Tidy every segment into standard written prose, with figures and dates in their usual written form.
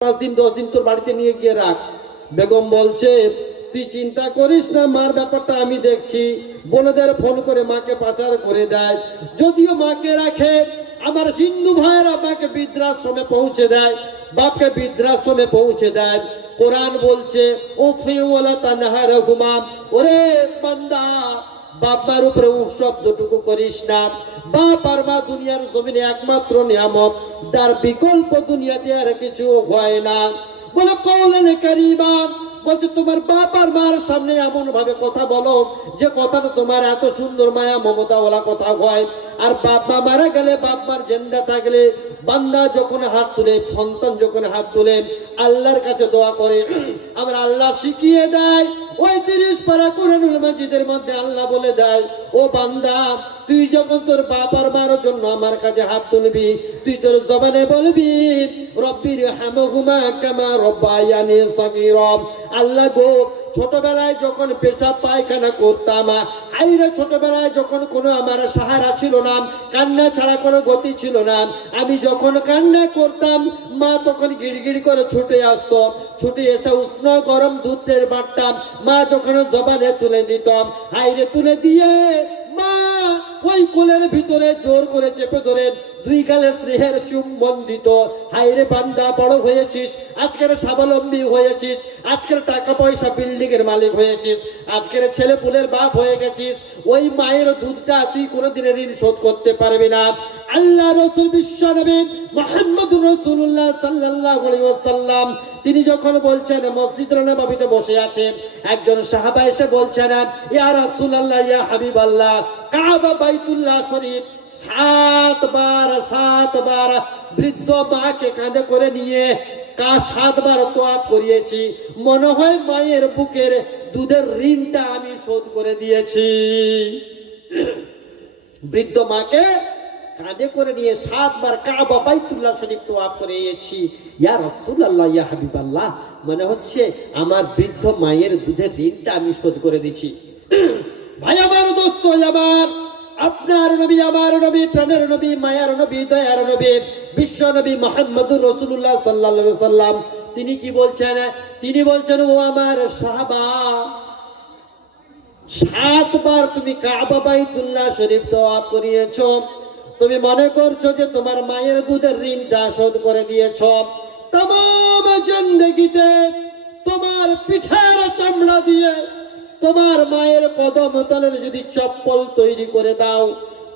5 দিন 10 দিন তোর বাড়িতে নিয়ে গিয়ে রাখ। বেগম বলছে তুই চিন্তা করিস না, মার ব্যাপারটা আমি দেখছি। বোনদের ফোন করে মাকে পাচার করে দেয়। যদিও মাকে রাখে, আমার হিন্দু ভাইয়েরা মাকে বৃদ্ধাশ্রমে পৌঁছে দেয়, বাপকে বৃদ্ধাশ্রমে পৌঁছে দেয়। কোরআন বলছে ও ফিওলা তানহার ঘুমাম, ওরে বান্দা বাপ মার উপরে শব্দটুকু করিস না। বাপ আর মা দুনিয়ার জমিনে একমাত্র নিয়ামত, তার বিকল্প দুনিয়াতে আর কিছু হয় না। বলে কওলানে কারীমা, বলছে তোমার বাপ আর মার সামনে এমন ভাবে কথা বলো যে কথাটা তোমার এত সুন্দর মায়া মমতা ওলা কথা হয়। আর বাপ মা মারা গেলে, বাপ মার জিন্দা থাকলে বান্দা যখন হাত তুলে, সন্তান যখন হাত তুলে আল্লাহর কাছে দোয়া করে, আমার আল্লাহ শিখিয়ে দেয়। ওই 30 পারা কোরআনুল মাজিদের মধ্যে আল্লাহ বলে দেয়, ও বান্দা তুই যখন তোর বাপ আর মার জন্য আমার কাছে হাত তুলবি, তুই তোর জবানে বলবি রব্বির হামহুমা কামা রব্বায়ানি সগীরা। আল্লাহ গো, ছোটবেলায় যখন পেশাব পায়খানা করতাম, আইরে ছোটবেলায় যখন কোনো আমার সাহারা ছিল না, কান্না ছাড়া কোনো গতি ছিল না, আমি যখন কান্না করতাম মা তখন গিড়গিড় করে ছুটে আসতো, ছুটে এসে উষ্ণ গরম দুধের বাটতাম, মা যখন জবানে তুলে দিতাম, আইরে তুলে দিয়ে মা ওই কোলের ভিতরে জোর করে চেপে ধরে 2 গালে স্নেহের চুম্বন দিত। হাইরে বান্দা বড় হয়েছিস, আজকের স্বাবলম্বী হয়েছিস, আজকের টাকা পয়সা বিল্ডিং এর মালিক হয়েছিস, আজকের ছেলে পুলের বাপ হয়ে গেছিস, ওই মায়ের দুধটা তুই কোনোদিনের ঋণ শোধ করতে পারবি না। আল্লাহ রাসূল বিশ্ব নবী মুহাম্মদুর রাসূলুল্লাহ সাল্লাল্লাহু আলাইহি ওয়াসাল্লাম তিনি যখন বলছেন, মসজিদের নববীতে বসে আছেন, একজন সাহাবা এসে বলছেন, ইয়া রাসূলুল্লাহ ইয়া হাবিবাল্লাহ, কাবা বাইতুল্লাহ শরীফ 7 বার বৃদ্ধ মাকে কাঁধে করে নিয়ে 7 বার তোয়াফ করিয়েছি, মনে হয় মায়ের বুকের দুধের ঋণটা আমি শোধ করে দিয়েছি। বৃদ্ধ মাকে কাঁধে করে নিয়ে 7 বার কাবা বাইতুল্লাহ শরীফ তোয়াফ করিয়েছি। ইয়া রাসূলুল্লাহ ইয়া হাবিবাল্লাহ, মনে হচ্ছে আমার বৃদ্ধ মায়ের দুধের ঋণটা আমি শোধ করে দিয়েছি। ভাই আমার, দোস্ত আমার, আপনার নবী, আমার নবী, প্রাণের নবী, মায়ার নবী, দয়ার নবী, বিশ্ব নবী মুহাম্মদুর রাসূলুল্লাহ সাল্লাল্লাহু আলাইহি ওয়াসাল্লাম তিনি কি বলছেন? তিনি বলছেন, ও আমার সাহাবা, 7 বার তুমি কাবা বাইতুল্লাহ শরীফ তোয়াফ করিয়েছো, তুমি মনে করছো যে তোমার মায়ের দুধের ঋণটা শোধ করে দিয়েছো। तमाम জিন্দেগিতে তোমার পিঠের চামড়া দিয়ে তোমার মায়ের কদম তলের যদি চপ্পল তৈরি করে দাও,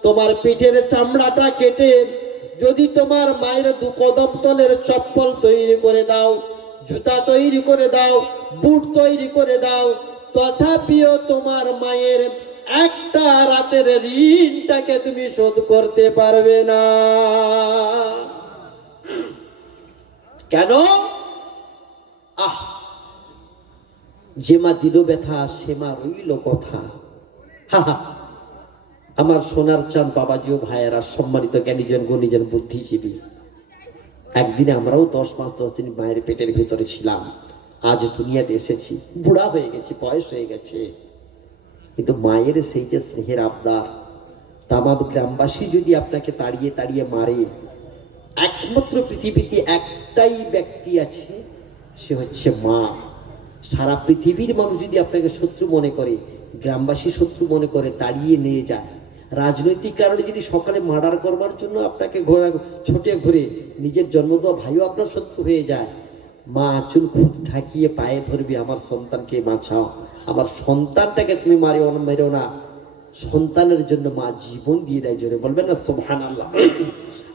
তোমার পিঠের চামড়াটা কেটে যদি তোমার মায়ের কদম তলের চপ্পল তৈরি করে দাও, জুতা তৈরি করে দাও, বুট তৈরি করে দাও, তথাপিও তোমার মায়ের একটা রাতের ঋণটাকে তুমি শোধ করতে পারবে না। কেন? যে মা দিল ব্যথা সে মা রইল কথা। আমার সোনার চাঁদ বাবাজিও ভাইয়েরা, সম্মানিত জ্ঞানীজন গুণীজন বুদ্ধিজীবী, একদিনে আমরাও 10 দিন মায়ের পেটের ভিতরে ছিলাম। আজ দুনিয়াতে এসেছি, বুড়া হয়ে গেছি, বয়স হয়ে গেছে, কিন্তু মায়ের সেই যে স্নেহের আবদার, তামাম গ্রামবাসী যদি আপনাকে তাড়িয়ে তাড়িয়ে মারে, একমাত্র পৃথিবীতে একটাই ব্যক্তি আছে, সে হচ্ছে মা। সারা পৃথিবীর মানুষ যদি আপনাকে শত্রু মনে করে, গ্রামবাসী শত্রু মনে করে, তাড়িয়ে নিয়ে যায়, রাজনৈতিক কারণে যদি সকালে মার্ডার করবার জন্য আপনাকে ছোটে ঘুরে নিজের জন্মদেওয়া ভাইও আপনার শত্রু হয়ে যায়, মা আঁচল খুব ঢাকিয়ে পায়ে ধরবি, আমার সন্তানকে বাঁচাও, আমার সন্তানটাকে তুমি মেরো না। সন্তানের জন্য মা জীবন দিয়ে দেয়। জোরে বলবেন না সুবহানাল্লাহ।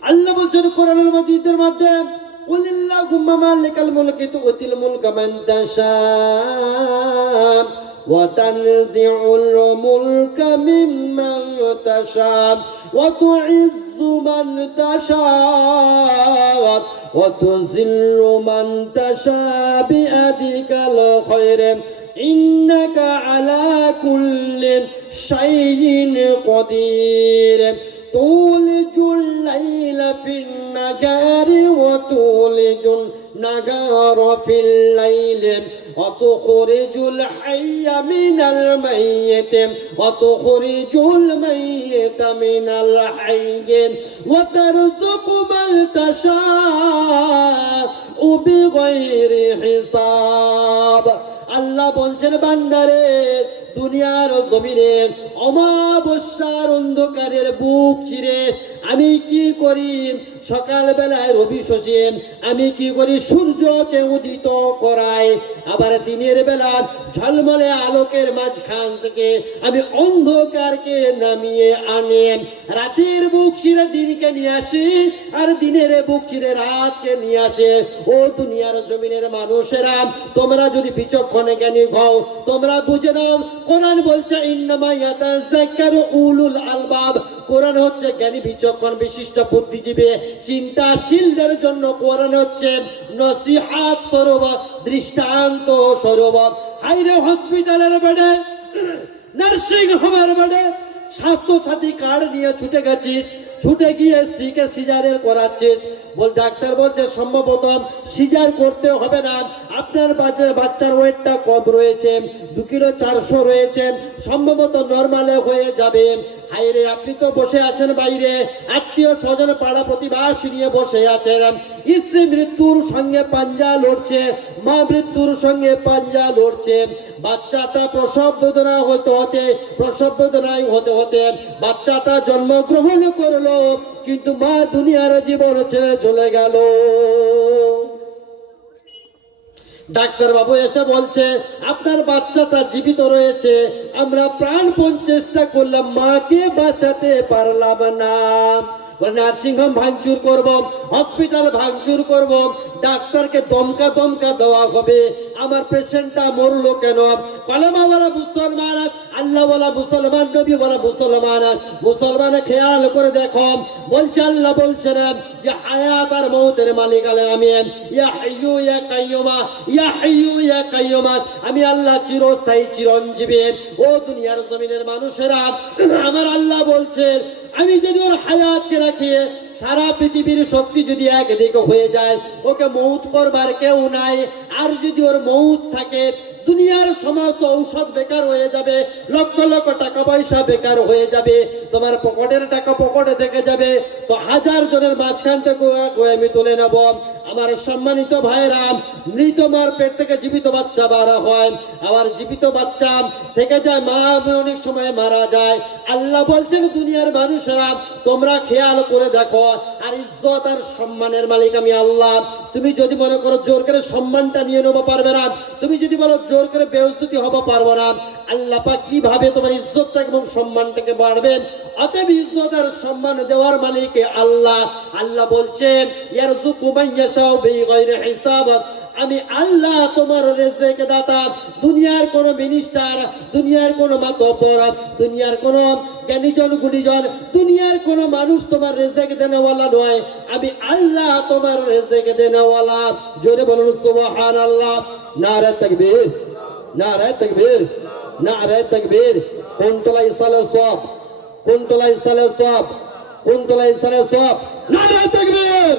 আল্লাহ বলছেন কোরআনুল মাজিদের মধ্যে, কুলিল্লাহুম্মা মালিকাল মুলকি তুতিল মুলকা মান তাশা ওয়া তানজিউল মুলকা মিম্মান তাশা ওয়া তুইজ্জু মান তাশা ওয়া তুযিল্লু মান তাশা বিয়াদিকাল খায়র ইন্নাকা আলা কুল্লি শাইইন কাদির তুলিজুল লাইলা ফিন নাহারি ওয়া তুলিজুল নাহারা ফিল লাইলি ওয়া তুখরিজুল হাইয়া মিনাল মাইয়িতি ওয়া তুখরিজুল মাইয়িতা মিনাল হাইয়্যি ওয়া তারযুকু মান তাশা বিগাইরি হিসাব। আল্লাহ বলছেন বান্দারে, দুনিয়ার জমিনে অমাবস্যার অন্ধকারের বুক চিরে আমি কি করি, সকালবেলায় রবি শশী আমি কি করি, সূর্যকে উদিত করাই, আবার দিনের বেলা ঝলমলে আলোকের মাঝখান থেকে আমি অন্ধকারকে নামিয়ে আনে, রাতের বুক চিরে দিনকে নিয়ে আসি, আর দিনের বুক চিরে রাতকে নিয়ে আসে। ও দুনিয়ার জমিনের মানুষেরা, তোমরা যদি বিচক্ষণে জ্ঞানী হও, তোমরা বুঝে নাও, কোরআন বলছে ইন্নামা ইয়াতাযাক্কারু উলুল আলবাব। কোরআন হচ্ছে জ্ঞানী বিচক্ষণ বিশিষ্ট বুদ্ধিজীবী চিন্তাশীলদের জন্য। কোরআন হচ্ছে নসিহাত স্বরূপ, দৃষ্টান্ত স্বরূপ। হাইরে হসপিটালের বেডে, নার্সিং হোমের বেডে স্বাস্থ্য সাথী কার্ড নিয়ে ছুটে গেছিস, ছুটে গিয়ে স্ত্রীকে সিজারের করাচ্ছিস, বল ডাক্তার বলছে সম্ভবত সিজার করতে হবে না, আপনার বাচ্চার ওয়েটটা কম রয়েছে, 2 কিলো 400 রয়েছে, সম্ভবত নর্মালে হয়ে যাবে। হাইরে আপনি তো বসে আছেন বাইরে, আত্মীয় স্বজন পাড়া প্রতিবেশী নিয়ে বসে আছেন, স্ত্রী মৃত্যুর সঙ্গে পাঞ্জা লড়ছে, মা মৃত্যুর সঙ্গে পাঞ্জা লড়ছে, বাচ্চাটা প্রসব বেদনায় হতে হতে বাচ্চাটা জন্মগ্রহণ করলো, কিন্তু মা দুনিয়ার জীবন ছেড়ে চলে গেল। ডাক্তার বাবু এসে বলছে আপনার বাচ্চাটা জীবিত রয়েছে, আমরা প্রাণপণ চেষ্টা করলাম, মাকে বাঁচাতে পারলাম না। নার্সিং হোম ভাঙচুর করব, হসপিটাল ভাঙচুর করব, ডাক্তারকে দমকা দেওয়া হবে, আমার পেশেন্টটা মরলো কেন? কলেমাওয়ালা মুসলমান, আল্লাহওয়ালা মুসলমান, নবীওয়ালা মুসলমান খেয়াল করে দেখো, বলছে আল্লাহ বলছেন যে হায়াত আর মৌতের মালিক আমি, ইয়া হাইয়ু ইয়া কাইয়ুমা, ইয়া হাইয়ু ইয়া কাইয়ুমা, আমি আল্লাহ চিরস্থায়ী চিরঞ্জীবী। ও দুনিয়ার জমিনের মানুষেরা, আমার আল্লাহ বলছেন আমি যদি ওর হায়াতকে রাখি, সারা পৃথিবীর শক্তি যদি একদিকে হয়ে যায়, ওকে মৌত করবার কেউ নাই। আর যদি ওর মৌত থাকে, দুনিয়ার সমস্ত ঔষধ বেকার হয়ে যাবে, লক্ষ লক্ষ টাকা পয়সা বেকার হয়ে যাবে, তোমার পকেটের টাকা পকেটে থেকে যাবে, তো 1000 জনের মাঝখান থেকে আমি তুলে নেব। আমার সম্মানিত ভাইরা, মৃত মার পেট থেকে জীবিত বাচ্চা বার হয়, আবার জীবিত বাচ্চা থেকে যায় মা, অনেক সময় মারা যায়। আল্লাহ বলছেন দুনিয়ার মানুষেরা তোমরা খেয়াল করে দেখো, আর ইজ্জত আর সম্মানের মালিক আমি আল্লাহ। তুমি যদি মনে করো জোর করে সম্মানটা নিয়ে নেবো, পারবে না। তুমি যদি বলো জোর করে বেইজ্জতি হবো, পারবো না। আল্লাহ পাক কিভাবে তোমার ইজ্জতটা এবং সম্মানটাকে বাড়বেন? অতএব ইজ্জত আর সম্মান দেওয়ার মালিক আল্লাহ। আল্লাহ বলছেন ইয়ারযুকু মান ইয়াশাউ বিগাইরি হিসাব, আমি আল্লাহ তোমার রিজিক দাতা। দুনিয়ার কোন মিনিস্টার, দুনিয়ার কোন মাতব্বর, দুনিয়ার কোন জ্ঞানীজন গুণীজন, দুনিয়ার কোন মানুষ তোমার রিজিক দেনেওয়ালা নয়, আমি আল্লাহ তোমার রিজিক দেনেওয়ালা। জোরে বলুন সুবহানাল্লাহ। নারে তাকবীর, নারে তাকবীর, নারে তাকবীর। কোন তলায় সালে সব, কোন তলায় সালে সব, কোন তলায় সালে সব। নারে তাকবীর,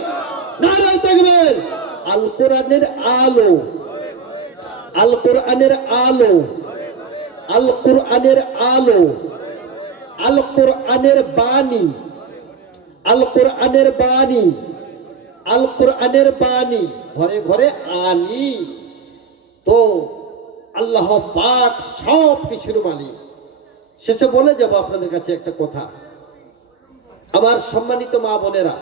নারে তাকবীর। আল কোরআনের আলো, আল কোরআনের আলো, আল কোরআনের আলো, আল কোরআনের বাণী, আল কোরআনের বাণী, আল কোরআনের বাণী ঘরে ঘরে আনি। তো আল্লাহ পাক সব কিছুর মালিক। শেষে বলে যাব আপনাদের কাছে একটা কথা, আমার সম্মানিত মা বোনেরা,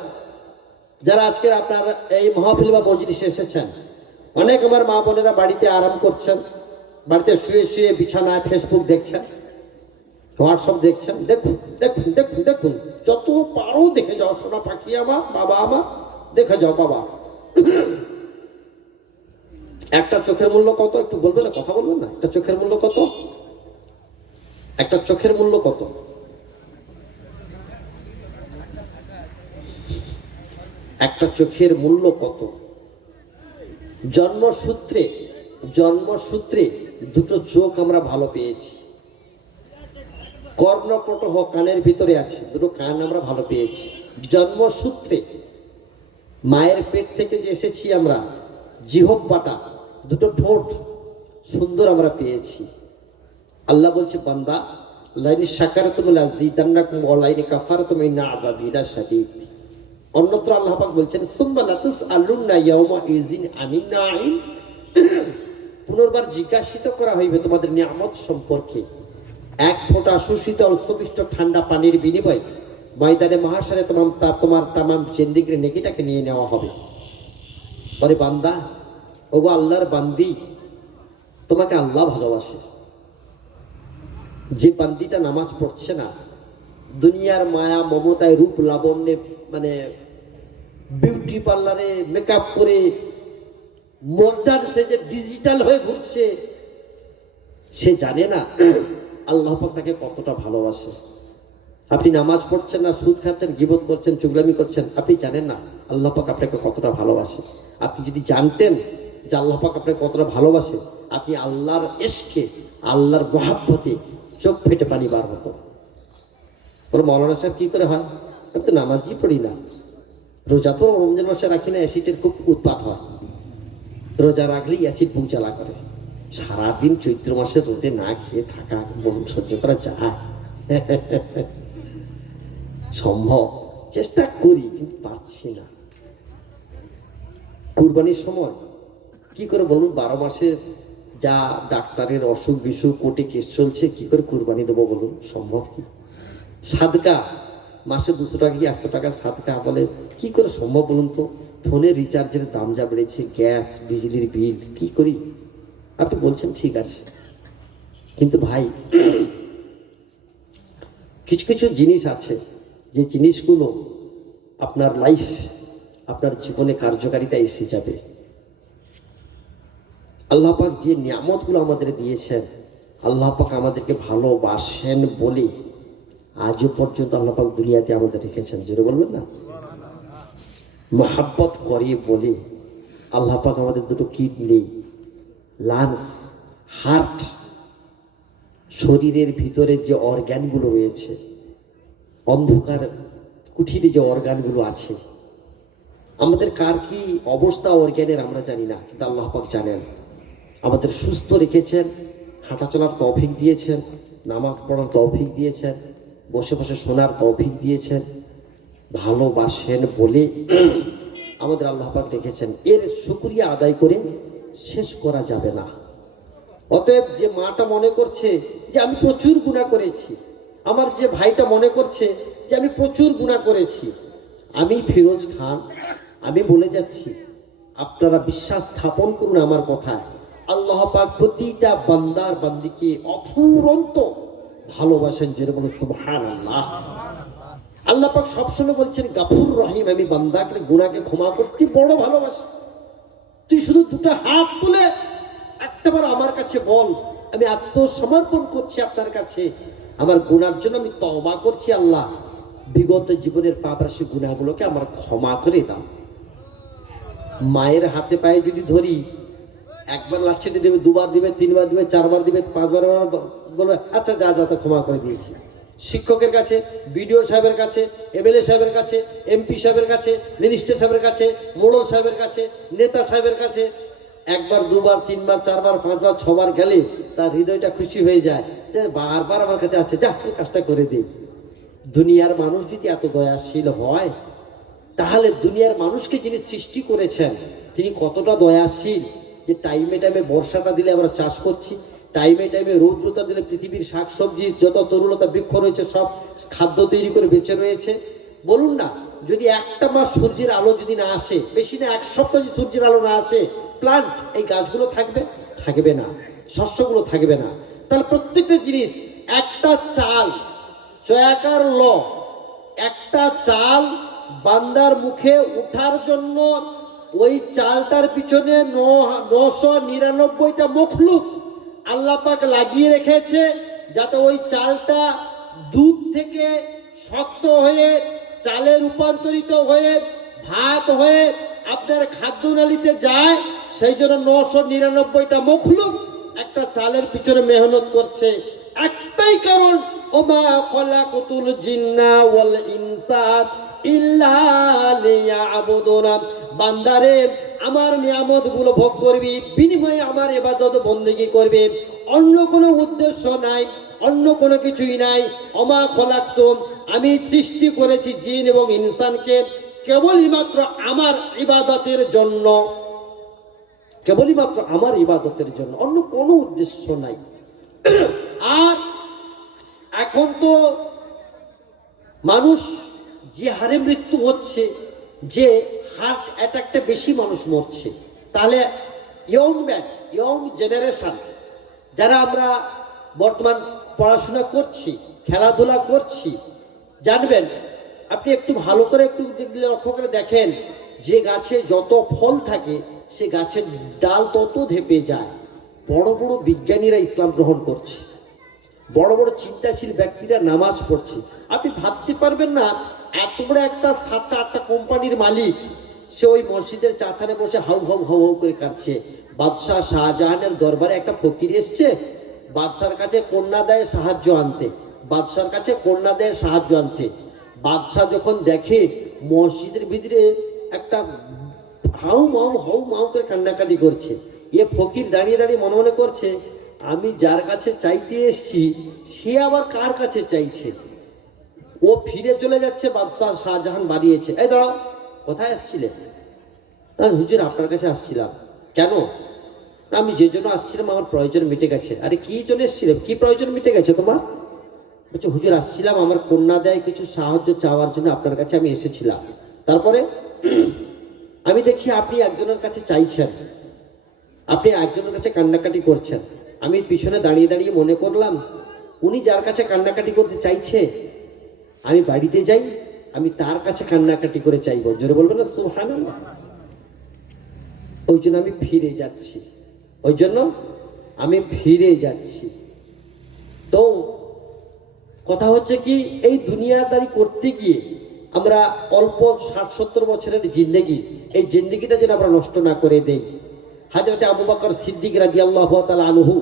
যারা আজকের আপনার এই মাহফিল বা মজলিসে এসেছেন, অনেক আমার মা বোনেরা বাড়িতে আরাম করছেন, বাড়িতে শুয়ে শুয়ে বিছানায় ফেসবুক দেখছেন, হোয়াটসঅ্যাপ দেখছেন। দেখুন দেখুন দেখুন দেখুন, যত পারো দেখে যাও সোনা পাখি আমার, বাবা আমার, দেখে যাও বাবা। একটা চোখের মূল্য কত একটু বলবেন না? কথা বলবেন না? একটা চোখের মূল্য কত? একটা চোখের মূল্য কত? একটা চোখের মূল্য কত? জন্মসূত্রে, জন্মসূত্রে দুটো চোখ আমরা ভালো পেয়েছি। কর্ণপটহ কানের ভিতরে আছে, দুটো কান আমরা ভালো পেয়েছি জন্মসূত্রে। মায়ের পেট থেকে যে এসেছি আমরা, জিহ্বাটা, দুটো ঠোঁট সুন্দর আমরা পেয়েছি। আল্লাহ বলছে বান্দা, লাইন শাকারতুম লাযীদান্নাকুম ওয়া লাইন কাফারতুম ইন্না আযাবি লাশাদীদ। অন্যত্র আল্লাহ পাক বলছেন সুম্মা লাতুসআলুন্না ইয়াওমা ইযিন আনিন নাঈম, পুনর্বার জিজ্ঞাসিত করা হইবে তোমাদের নিয়ামত সম্পর্কে। এক ফোঁটা সুশীতল সুমিষ্ট ঠান্ডা পানির বিনিময়ে ময়দানে মহাশারে তোমার তামাম জিন্দেগির নেকিটাকে নিয়ে নেওয়া হবে। পরে বান্দা, ওগো আল্লাহর বান্দি, তোমাকে আল্লাহ ভালোবাসে। যে বান্দিটা নামাজ পড়ছে না, দুনিয়ার মায়া মমতায় রূপ লাবণ্যে মানে বিউটি পার্লারে মেকআপ করে মডার্ন সেজে ডিজিটাল হয়ে ঘুরছে, সে জানে না আল্লাহ পাক তাকে কতটা ভালোবাসে। আপনি নামাজ পড়ছেন না, সুদ খাচ্ছেন, গীবত করছেন, চুগলামি করছেন, আপনি জানেন না আল্লাহ পাক আপনাকে কতটা ভালোবাসে। আপনি যদি জানতেন যে আল্লাহ পাক আপনাকে কতটা ভালোবাসে, আপনি আল্লাহর ইশকে, আল্লাহর মহাব্বতে চোখ ফেটে পানি বার হতো। ওর মৌলানা সাহেব কি করে হয়, আমি তো নামাজই পড়ি না, রোজা তো রমজান মাসে রাখি না, অ্যাসিডের খুব উৎপাত হয়, রোজা রাখলেই অ্যাসিড বুক জ্বালা করে। সারাদিন চৈত্র মাসে রোদে না খেয়ে থাকা বলুন সহ্য করা যায়? সম্ভব? চেষ্টা করি কিন্তু পারছি না। কুরবানির সময় কি করে বলুন, 12 মাসে যা ডাক্তারের অসুখ বিসুখ কোর্টে কেস চলছে, কি করে কুরবানি দেবো বলুন? সম্ভব কি? সাদকা মাসে 200 টাকা কি 100 টাকা সাদকা বলে, কি করে সম্ভব বলুন তো? ফোনে রিচার্জের দাম যা বেড়েছে, গ্যাস বিজলির বিল, কি করি? আপনি বলছেন ঠিক আছে, কিন্তু ভাই কিছু কিছু জিনিস আছে যে জিনিসগুলো আপনার লাইফ, আপনার জীবনে কার্যকারিতা এসে যাবে। আল্লাহ পাক যে নিয়ামতগুলো আমাদের দিয়েছেন, আল্লাহ পাক আমাদেরকে ভালোবাসেন বলে আজও পর্যন্ত আল্লাহ পাক দুনিয়াতে আমাদের রেখেছেন। জোরে বলবেন না? মহাব্বত করে বলে আল্লাহ পাক আমাদের দুটো কিডনি, লাংস, হার্ট, শরীরের ভিতরে যে অর্গানগুলো রয়েছে, অন্ধকার কুঠিরে যে অর্গানগুলো আছে, আমাদের কার কি অবস্থা অর্গানের আমরা জানি না, কিন্তু আল্লাহ পাক জানেন। আমাদের সুস্থ রেখেছেন, হাঁটা চলার তৌফিক দিয়েছেন, নামাজ পড়ার তৌফিক দিয়েছেন, বসে বসে শোনার তৌফিক দিয়েছেন। ভালোবাসেন বলে আমাদের আল্লাহ পাক রেখেছেন, এর শুকরিয়া আদায় করে শেষ করা যাবে না। অতএব যে মাটা মনে করছে যে আমি প্রচুর গুনাহ করেছি, আমার যে ভাইটা মনে করছে যে আমি প্রচুর গুনাহ করেছি, আমি ফিরোজ খান, আমি বলে যাচ্ছি, আপনারা বিশ্বাস স্থাপন করুন আমার কথায়, আল্লাহ পাক প্রতিটা বান্দার বান্দিকে অফুরন্ত ভালোবাসেন। যেরকম সুবহানাল্লাহ। আল্লাহ পাক সবসময় বলছেন গাফুর রহিম, আমি বান্দাকে গুনাহকে ক্ষমা করতে বড় ভালোবাসি। তুই শুধু দুটো হাত তুলে একটাবার আমার কাছে বল, আমি আত্মসমর্পণ করছি আপনার কাছে, আমার গুনার জন্য আমি তওবা করছি, আল্লাহ বিগত জীবনের পাপরাশি গুনাহগুলোকে আমার ক্ষমা করে দাও। মায়ের হাতে পায়ে যদি ধরি, একবার লাচ্ছিটি দেবে, দুবার দিবে, তিনবার দিবে, চারবার দিবে, পাঁচবার বলবে আচ্ছা যা যা তো ক্ষমা করে দিয়েছি। শিক্ষকের কাছে, বিডিও সাহেবের কাছে, এমএলএ সাহেবের কাছে, এমপি সাহেবের কাছে, মিনিস্টার সাহেবের কাছে, মোড়ল সাহেবের কাছে, নেতা সাহেবের কাছে একবার, দুবার, তিনবার, চারবার, পাঁচবার, ছবার গেলে তার হৃদয়টা খুশি হয়ে যায় যে বারবার আমার কাছে আছে, যা এই কাজটা করে দিই। দুনিয়ার মানুষ যদি এত দয়াশীল হয়, তাহলে দুনিয়ার মানুষকে যিনি সৃষ্টি করেছেন তিনি কতটা দয়াশীল, যে টাইমে টাইমে বর্ষাটা দিলে আমরা চাষ করছি, টাইমে টাইমে রৌদ্রতা দিলে পৃথিবীর শাকসবজি যত তরুলতা বৃক্ষ রয়েছে সব খাদ্য তৈরি করে বেঁচে রয়েছে। বলুন না, যদি একটা মাস সূর্যের আলো যদি না আসে, বেশি না 1 সপ্তাহ যদি সূর্যের আলো না আসে, প্লান্ট এই গাছগুলো থাকবে? থাকবে না, শস্যগুলো থাকবে না। তাহলে প্রত্যেকটা জিনিস, একটা চাল, চয়াকার ল, একটা চাল বান্দার মুখে উঠার জন্য ওই চালটার পিছনে 999টা মখলুক আল্লাহ পাক লাগিয়ে রেখেছে, যাতে ওই চালটা দুধ থেকে শক্ত হয়ে চালে রূপান্তরিত হয়ে ভাত হয়ে আপনার খাদ্যনালীতে যায়। সেই জন্য 999টা মখলুক একটা চালের পিছনে মেহনত করছে। একটাই কারণ, ওমা খলাকুতুল জিন্না ওয়াল ইনসা ইল্লা লিয়াবুদুন। বান্দারে আমার নিয়ামতগুলো ভোগ করবি, বিনিময়ে আমার ইবাদত বন্দেগী করবে, অন্য কোনো উদ্দেশ্য নাই, অন্য কোনো কিছুই নাই। ওমা খলাকতুম, আমি সৃষ্টি করেছি জিন এবং ইনসানকে কেবলই মাত্র আমার ইবাদতের জন্য, কেবলই মাত্র আমার ইবাদতের জন্য, অন্য কোনো উদ্দেশ্য নাই। আর এখন তো মানুষ যে হারে মৃত্যু হচ্ছে, যে হার্ট অ্যাটাকটা বেশি মানুষ মরছে, তাহলে ইয়ং জেনারেশন যারা আমরা বর্তমান পড়াশোনা করছি, খেলাধুলা করছি, জানবেন আপনি একটু ভালো করে একটু লক্ষ্য করে দেখেন, যে গাছে যত ফল থাকে সে গাছের ডাল তত ধেপে যায়। বড় বড় বিজ্ঞানীরা ইসলাম গ্রহণ করছে, বড় বড় চিন্তাশীল ব্যক্তিরা নামাজ পড়ছে। আপনি ভাবতে পারবেন না, এত বড় একটা 7-8টা কোম্পানির মালিক, সে ওই মসজিদের চারখানে বসে হাউ হাউ হাউ হাউ করে কাঁদছে। বাদশাহ শাহজাহানের দরবারে একটা ফকির এসছে, বাদশার কাছে কন্যা দেয় সাহায্য আনতে, বাদশার কাছে কন্যা দেয় সাহায্য আনতে। বাদশাহ যখন দেখে মসজিদের ভিতরে একটা হাউ মাউ করে কান্নাকাটি করছে, এ ফকির দাঁড়িয়ে দাঁড়িয়ে মনে মনে করছে, আমি যার কাছে চাইতে এসছি সে আবার কার কাছে চাইছে। ও ফিরে চলে যাচ্ছে, বাদশাহ শাহজাহান বাড়িয়েছে, এই দাঁড়াও, কোথায় আসছিলে? না হুজুর, আপনার কাছে আসছিলাম। কেন? আমি যে জন্য আসছিলাম আমার প্রয়োজন মিটে গেছে। আরে কি জন্য এসেছিলাম, কি প্রয়োজন মিটে গেছে তোমার? বলছে হুজুর, আসছিলাম আমার কন্যা দেয় কিছু সাহায্য চাওয়ার জন্য আপনার কাছে আমি এসেছিলাম। তারপরে আমি দেখছি আপনি একজনের কাছে চাইছেন, আপনি একজনের কাছে কান্নাকাটি করছেন। আমি পিছনে দাঁড়িয়ে দাঁড়িয়ে মনে করলাম, উনি যার কাছে কান্নাকাটি করতে চাইছে, আমি বাড়িতে যাই, আমি তার কাছে কান্নাকাটি করে চাইবো। জোরে বলবেন না সুবহানাল্লাহ। ওই জন্য আমি ফিরে যাচ্ছি, ওই জন্য আমি ফিরে যাচ্ছি। তো কথা হচ্ছে কি, এই দুনিয়াদারি করতে গিয়ে আমরা অল্প 60-70 বছরের জিন্দেগি, এই জিন্দেগিটা যেন আমরা নষ্ট না করে দেই। হযরত আবু বকর সিদ্দিক রাদিয়াল্লাহু তাআলা আনহু,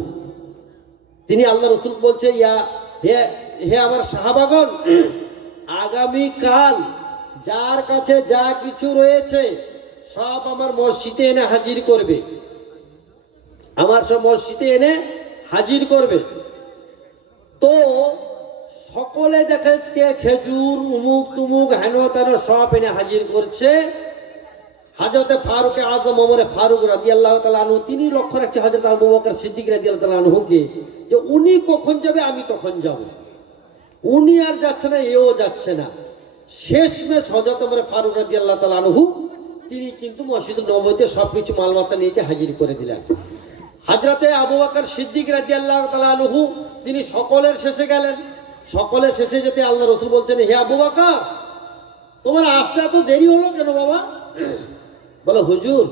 তিনি আল্লাহ রাসূল বলছে, হে আমার সাহাবাগণ, আগামীকাল যার কাছে যা কিছু রয়েছে সব আমার মসজিদে এনে হাজির করবে, আমার সব মসজিদে এনে হাজির করবে। তো সকলে দেখে খেজুর উমুক তুমুক হেন তেন সব এনে হাজির করছে। হযরতে ফারুক আযম ওমরে ফারুক রাদিয়াল্লাহু তাআলা আনহু, তিনি লক্ষ্য রাখছে হযরত আবু বকর সিদ্দিক রাদিয়াল্লাহু তাআলা আনহুকে, যে উনি কখন যাবে আমি তখন যাব। উনি আর যাচ্ছে না, এও যাচ্ছে না। শেষমেশ হযরত ওমরে ফারুক রাদিয়াল্লাহু তাআলা আনহু, তিনি কিন্তু মসজিদুন নববীতে সবকিছু মালমাতা নিয়ে হাজির করে দিলেন। হযরতে আবু বকর সিদ্দিক রাদিয়াল্লাহু তাআলা আনহু, তিনি সকলের শেষে গেলেন। সকলের শেষে যেতে আল্লাহ রাসূল বলছেন, হে আবু বকর, তোমার আসতে এত দেরি হলো কেন বাবা? বলো হুজুর,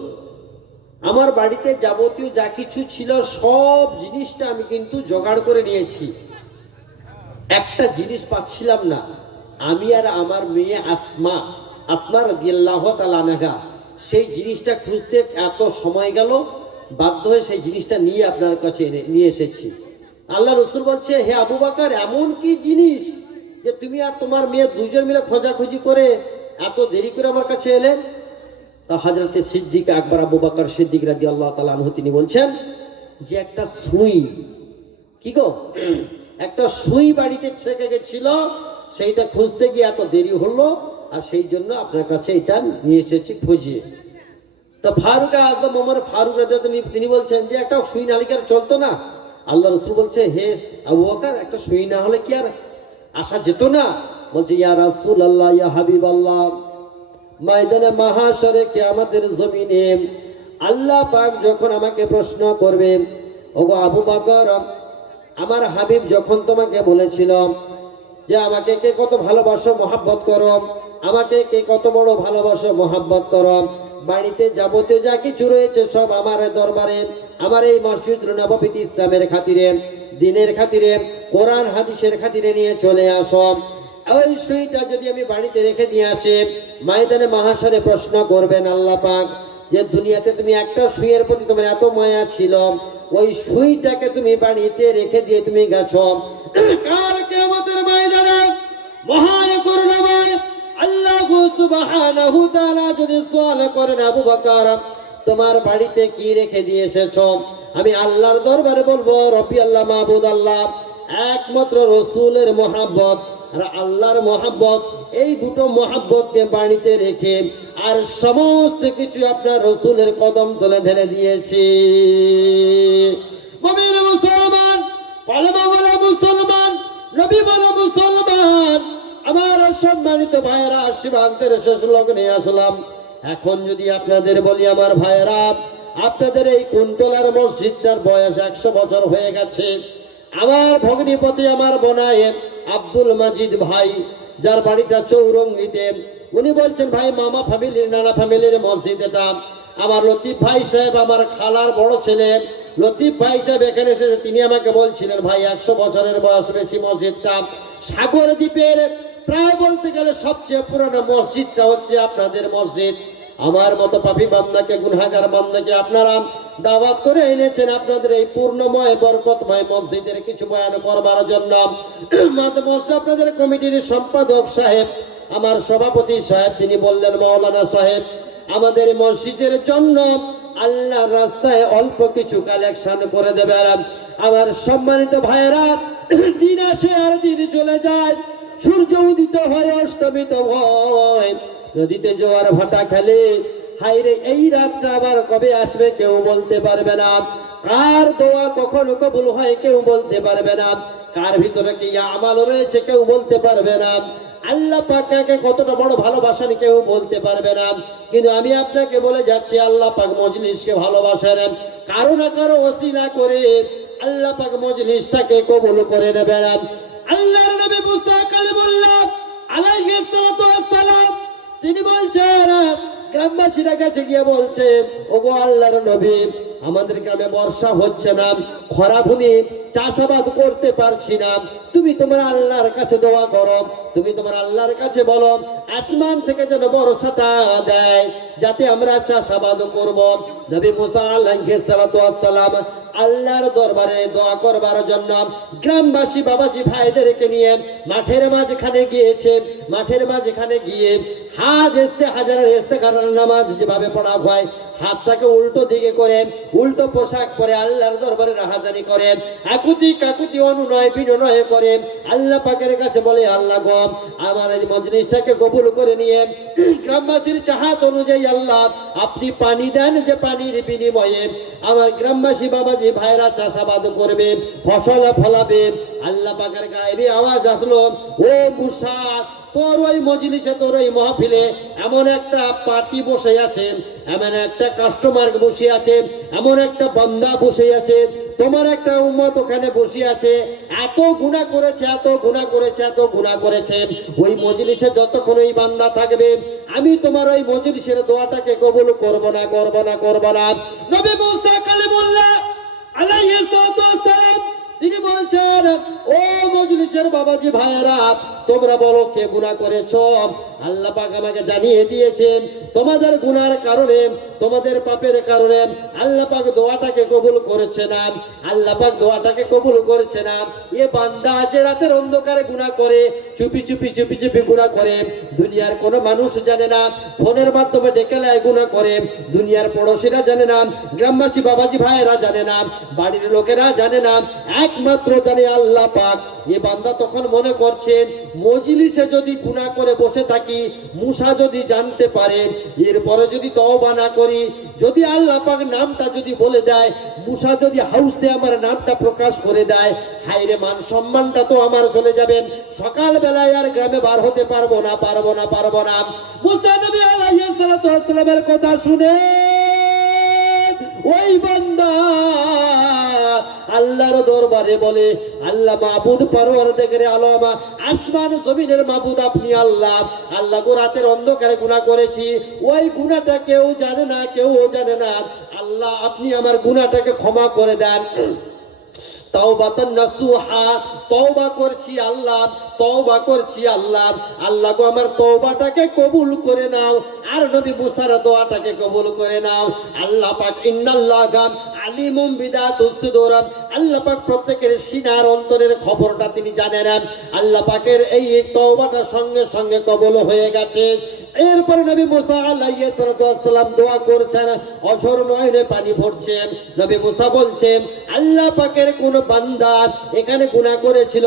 আমার বাড়িতে যাবতীয় যা কিছু ছিল সব জিনিসটা আমি কিন্তু জোগাড় করে নিয়েছি, একটা জিনিস পাচ্ছিলাম না। আমি আর আমার মেয়ে আসমা রাদিয়াল্লাহু তাআলা আনহা, সেই জিনিসটা খুঁজতে এত সময় গেল, বাধ্য হয়ে সেই জিনিসটা নিয়ে আপনার কাছে নিয়ে এসেছি। আল্লাহ রাসূল বলছে, হে আবু বকর, এমন কি জিনিস যে তুমি আর তোমার মেয়ে দুজন মিলে খোঁজাখুঁজি করে এত দেরি করে আমার কাছে এলেন? তা হযরতে সিদ্দিক আকবর আবু বকর সিদ্দিক রাদিয়াল্লাহু তাআলা আনহু, তিনি বলছেন যে একটা সুই, কি গো, একটা সুই বাড়িতে ছেকে গেছিল, সেইটা খুঁজতে গিয়ে এত দেরি হলো, আর সেই জন্য আপনার কাছে এটা নিয়ে এসেছি খুঁজিয়ে। তা ফারুক আযম ওমর ফারুক রাদিয়াল্লাহু তাআলা, তিনি বলছেন যে একটা সুই না হলে কি আর চলতো না? আল্লাহ রাসূল বলছে, হে আবু বকর, একটা সুই না হলে কি আর আসা যেত না? বলছে, ইয়া রাসূলুল্লাহ, ইয়া হাবিবাল্লাহ, ময়দানে মাহশরে কিয়ামতের জমিনে আল্লাহ পাক যখন আমাকে প্রশ্ন করবে, ওগো আবু বকর, আমার হাবিব যখন তোমাকে বলেছিল যে আমাকে কে কত ভালোবাসো মহব্বত করো, আমাকে কে কত বড় ভালোবাসো মহব্বত করো, বাড়িতে যাবতীয় যা কিছু রয়েছে সব আমার দরবারে, আমার এই মসজিদ নববীতে ইসলামের খাতিরে, দ্বীনের খাতিরে, কোরআন হাদিসের খাতিরে নিয়ে চলে আসো। ওই সুইটা যদি আমি বাড়িতে রেখে দিয়ে আসি, ময়দানে মাহশরে প্রশ্ন করবেন আল্লাহ পাক যে দুনিয়াতে তুমি একটা সুইয়ের প্রতি তোমার এত মায়া ছিল, ওই সুইটাকে তুমি বাড়িতে রেখে দিয়ে তুমি গেছো, কাল কিয়ামতের ময়দানে মহান করুণাময় আল্লাহ সুবহানাহু তাআলা যদি সওয়াল করেন, আবু বকর, তোমার বাড়িতে কি রেখে দিয়ে এসেছো? আমি আল্লাহর দরবারে বলবো, রব্বি আল্লাহ, মাবুদ আল্লাহ, একমাত্র রাসূলের মহব্বত আর আল্লাহর মহাব্বত, এই দুটো মহাব্বতকে বাড়িতে রেখে আর সমস্ত কিছু আপনার রসুলের কদম তলে ঢেলে দিয়েছি। মুমিন মুসলমান, কলেমা বলা মুসলমান, নবী বলা মুসলমান, আমার সম্মানিত ভাইয়েরা, সীমান্তের শেষ লগ্নে আসলাম। এখন যদি আপনাদের বলি আমার ভাইয়েরা, আপনাদের এই কুন্তলার মসজিদটার বয়স 100 বছর হয়ে গেছে। আমার ভগ্নিপতি, আমার বোনায় আব্দুল মাজিদ ভাই, যার বাড়িটা চৌরঙ্গিতে, উনি বলছেন ভাই মামা ফ্যামিলির, নানা ফ্যামিলির মসজিদ এটা। আমার লতিফ ভাই সাহেব, আমার খালার বড় ছেলে লতিফ ভাই সাহেব এখানে এসেছে, তিনি আমাকে বলছিলেন ভাই 100 বছরের বয়স বেশি মসজিদটা। সাগর দ্বীপের প্রায় বলতে গেলে সবচেয়ে পুরনো মসজিদটা হচ্ছে আপনাদের মসজিদ। আমার মতো পাপী বান্দাকে, গুনহাগার বান্দাকে আপনারা দাওয়াত করে এনেছেন আপনাদের এই পূর্ণময় বরকতময় মসজিদের কিছু বয়ান করবার জন্য। আপনাদের কমিটির সম্পাদক সাহেব, আমার সভাপতি সাহেব, তিনি বললেন মাওলানা সাহেব আমাদের মসজিদের জন্য আল্লাহর রাস্তায় অল্প কিছু কালেকশন করে দেবেন। আমার সম্মানিত ভাইয়েরা, দিন আসে আর দিন চলে যায়, সূর্য উদিত হয় অস্তমিত হয়, নদীতে জোয়ার ভাটা খেলে, হাইরে এই রাতটা আবার কবে আসবে কেউ বলতে পারবে না। কার দোয়া কখন কবুল হয় কেউ বলতে পারবে না। কার ভিতরে কি আমাল রয়েছে কেউ বলতে পারবে না। আল্লাহ পাক কাকে কতটা বড় ভালোবাসেন কেউ বলতে পারবে না। কিন্তু আমি আপনাকে বলে যাচ্ছি, আল্লাহ পাক মজলিসকে ভালোবাসেন। কারো না কারো ওসিলা করে আল্লাহ পাক মজলিসটাকে কবুল করে নেবেন। আল্লাহর নবী মুসা কালিমুল্লাহ আলাইহিস সালাতু ওয়াস সালাম, তিনি বলছেন, গ্রামবাসীরা কাছে গিয়ে বলছে, ওগো আল্লাহর নবী, আমাদের গ্রামে বর্ষা হচ্ছে না, খরা ভূমি, চাষাবাদ করতে পারছি না, তুমি তোমার আল্লাহর কাছে দোয়া করো, তুমি তোমার আল্লাহর কাছে বলো আসমান থেকে যেন বর্ষাটা দেয়, যাতে আমরা চাষাবাদ করব। নবী মুসা আলাইহিস সালাতু ওয়াস সালাম আল্লাহর দরবারে দোয়া করবার জন্য গ্রামবাসী বাবাজি ভাইদেরকে নিয়ে মাঠের মাঝখানে গিয়েছে। মাঠের মাঝখানে গিয়ে হাজারের ইস্তেখারার নামাজ যেভাবে পড়া হয়, হাতটাকে উল্টো দিকে করে, উল্টো পোশাক পরে আল্লাহর দরবারে রাহাজানি করে, আকুতি কাকুতি অনুনয় বিনয় করে আল্লাহ পাকের কাছে বলে, আল্লাহ গো, আমার এই মজলিসটাকে কবুল করে নিয়ে গ্রামবাসীর চাহাত অনুযায়ী আল্লাহ আপনি পানি দেন, যে পানির বিনিময়ে আমার গ্রামবাসী বাবাজি ভাইরা চাষাবাদ করবে, ফসল ফলাবে। আল্লাহ পাকের গায়েবী আওয়াজ আসলো, ও মুসা, তোর ওই মজলিসে, তোর ওই মাহফিলে এমন একটা পার্টি বসে আছে, এমন একটা কাস্টমার বসে আছে, এমন একটা বান্দা বসে আছে, তোমার একটা উম্মত ওখানে বসে আছে, এত গুনাহ করেছে, এত গুনাহ করেছে, এত গুনাহ করেছে। ওই মজলিসে যতক্ষণ ওই বান্দা থাকবে, আমি তোমার ওই মজলিসের দোয়াটাকে কবুল করব না, করব না, করব না। নবী মুসা কালিমুল্লাহ আলাইহিস সালাতু ওয়াস সালাম, তিনি বলছেন, ও মজলিসের বাবাজি ভাইয়েরা, তোমরা বলো কে গুনাহ করেছো? আল্লাহ পাক আমাকে জানিয়ে দিয়েছেন, তোমাদের গুনার কারণে, তোমাদের পাপের কারণে আল্লাহ পাক দোয়াটাকে কবুল করেছে না, আল্লাহ পাক দোয়াটাকে কবুল করেছে না। এ বান্দা আজ রাতের অন্ধকারে গুনাহ করে, চুপি চুপি চুপি চুপি গুনাহ করে, দুনিয়ার কোনো মানুষ জানে না, ফোনের মাধ্যমে ডেকেলায় গুনাহ করে, দুনিয়ার পড়োশিরা জানে না, গ্রামবাসী বাবাজি ভাইয়েরা জানে না, বাড়ির লোকেরা জানে না, একমাত্র জানে আল্লাহ পাক। এ বান্দা তখন মনে করছে, মজলিসে যদি গুনাহ করে বসে থাকি, মুসা যদি জানতে পারে, এরপরে যদি তওবা না করি, যদি আল্লাহ পাক নামটা যদি বলে দেয়, মুসা যদি হাউসে আমার নামটা প্রকাশ করে দেয়, হায়রে মান সম্মানটা তো আমার চলে যাবে, সকাল বেলায় আর গ্রামে বার হতে পারবো না, পারবো না, পারবো না। মুসা নবী আলাইহিস সালাতু ওয়াস সালামের কথা শুনে ওই বান্দা আল্লাহর দরবারে বলে, আল্লাহ মাবুদ পরওয়ারদিগারে আলম, আসমান জমিনের মাবুদ আপনি আল্লাহ। আল্লাহ গো, রাতের অন্ধকারে গুনাহ করেছি, ওই গুনাহটা কেউ জানে না, কেউ জানে না, আল্লাহ আপনি আমার গুনাহটাকে ক্ষমা করে দেন। তাওবাতান নাসুহা, তওবা করছি আল্লাহ, তওবা করছি আল্লাহ, আল্লাহ গো আমার তওবাটাকে কবুল করে নাও, আর নবী মুসার দোয়াটাকে কবুল করে নাও। আল্লাহ পাক ইন্নাল্লাহা আলিমুম বিদাতুস সুদুর, আল্লাহ পাক প্রত্যেকের সিনার অন্তরের খবরটা তিনি জানেন। আল্লাহ পাকের এই তওবাটা সঙ্গে সঙ্গে কবুল হয়ে গেছে। এরপরে নবী মুসা আলাইহিস সালাম দোয়া করছেন, অঝর নয়নে পানি ভরছেন। নবী মুসা বলছেন, আল্লাহ পাকের কোন বান্দা এখানে গুনাহ করেছিল,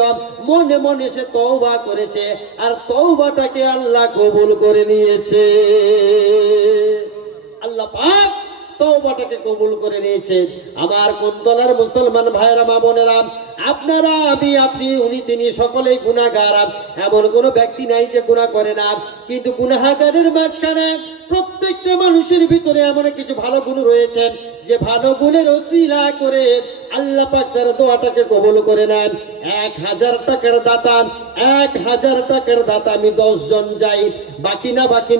মনে মনে সে তওবা করেছে, আর তওবাটাকে আল্লাহ কবুল করে নিয়েছে। আল্লাহ পাক তওবাটাকে কবুল করে নিয়েছে। আমার কুন্তলার মুসলমান ভাইরা মা বোনেরা, আপনারা, আমি, আপনি, উনি, তিনি সকলেই গুনাহগার। এমন কোনো ব্যক্তি নাই যে গুনাহ করে না, কিন্তু গুনাহগারের মাঝখানে প্রত্যেকটা মানুষের ভিতরে এমন কিছু ভালো গুণ রয়েছে যে ভালো গুণের ওসিলা করে আল্লাহ পাক তার দোয়াটাকে কবুল করে নেন। 1000 টাকার দাতা, 1000 টাকার দাতা আমি 10 জন যাই, বাকি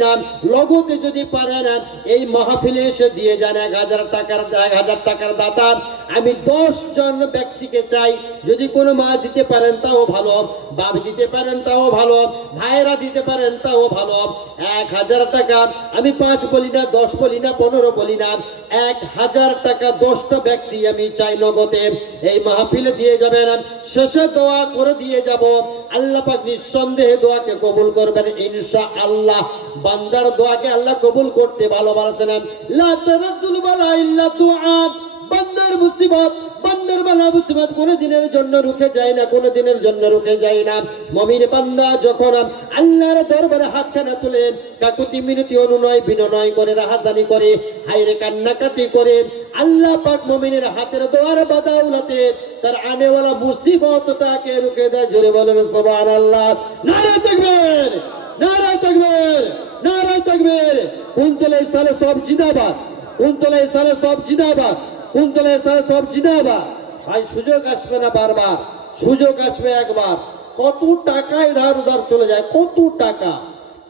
না লগতে যদি পারেন এই মাহফিলে এসে দিয়ে যান 1000 টাকার দাতা। আমি 10 জন ব্যক্তিকে চাই, যদি কোনো মা দিতে পারেন তাও ভালো, বাপ দিতে পারেন তাও ভালো, ভাইরা দিতে পারেন তাও ভালো। 1000 টাকা আমি 5 বলি না, 10 বলি না, 15 বলি না, 1000 টাকা 10টা ব্যক্তি আমি চাই নগদে এই মাহফিলে দিয়ে যাবেন। শেষে দোয়া করে দিয়ে যাব, আল্লাহ পাক নিঃসন্দেহে দোয়াকে কবুল করবেন ইনশাআল্লাহ। বান্দার দোয়াকে আল্লাহ কবুল করতে ভালোবাসেন। লা তারাদ্দুল বালা ইল্লা দুআ, বান্দার মুসিবত, বান্দার বালা মুসিবত কোন দিনের জন্য রুখে যায় না, কোন দিনের জন্য রুখে যায় না। মুমিন বান্দা যখন আল্লাহর দরবারে হাতখানা তুলে কাকুতি মিনতি অনুনয় বিনয় করে রাহাজানি করে হায়রে কান্নাকাটি করে, আল্লাহ পাক মুমিনের হাতের দোয়ার বাদাউলাতে তার আনেওয়ালা মুসিবতটাকে রুখে দেয়। জোরে বলেন সুবহানাল্লাহ। নারে তাকবীর, নারে তাকবীর, নারে তাকবীর। কুন্তলায় সালে সব জিন্দাবাদ, কুন্তলায় সালে সব জিন্দাবাদ, কুন্তলায় সালে সব জিন্দাবাদ। ভাই সুযোগ আসবে না বারবার, সুযোগ আসবে একবার। কত টাকা ধার উধার চলে যায়, কত টাকা,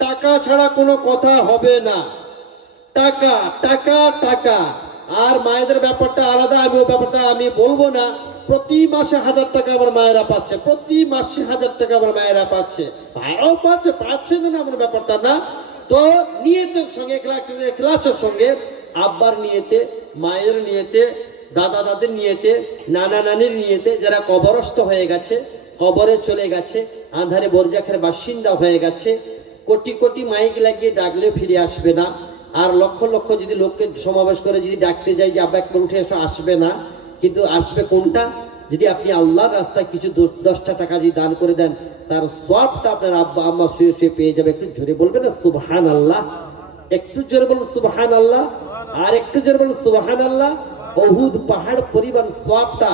টাকা ছাড়া কোনো কথা হবে না। টাকা টাকা টাকা। আর মায়েদের ব্যাপারটা আলাদা, আমি ওই ব্যাপারটা আমি বলবো না। প্রতি মাসে 1000 টাকা আমার মায়েরা পাচ্ছে, প্রতি মাসে 1000 টাকা আমার মায়েরা পাচ্ছে, ভাইরাও পাচ্ছে, পাচ্ছে না আমার ব্যাপারটা না। তো নিয়তের সঙ্গে, ক্লাসের সঙ্গে, আব্বার নিয়তে, মায়ের নিয়তে, দাদা দাদির নিয়তে, নানা নানির নিয়তে, যারা কবরস্থ হয়ে গেছে, কবরে চলে গেছে, আঁধারে বরজাখের বাসিন্দা হয়ে গেছে, কোটি কোটি মাইক লাগিয়ে ডাকলেও ফিরে আসবে না। আর লক্ষ লক্ষ যদি লোককে সমাবেশ করে যদি ডাকতে যাই যে আব্বা একবার উঠে এসো, আসবে না। কিন্তু আসবে কোনটা? যদি আপনি আল্লাহর রাস্তায় কিছু 10টা টাকা যদি দান করে দেন, তার সওয়াবটা আপনার আব্বা আম্মা শুয়ে শুয়ে পেয়ে যাবে। একটু জোরে বলবেন না সুবহানাল্লাহ? একটু জোরে বলুন সুবহানাল্লাহ, আর একটু জোরে বলুন সুবহানাল্লাহ। উহুদ পাহাড় পরিমাণ সওয়াবটা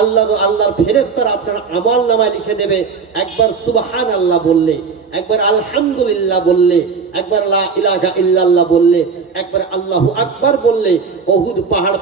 আল্লাহর ফেরেশতারা আপনার আমল নামায় লিখে দেবে। একবার সুবহানাল্লাহ বললে, একবার আলহামদুলিল্লাহ বললে, একবার লা ইলাহা ইল্লাল্লাহ বললে, একবার আল্লাহু আকবার বললে উহুদ পাহাড়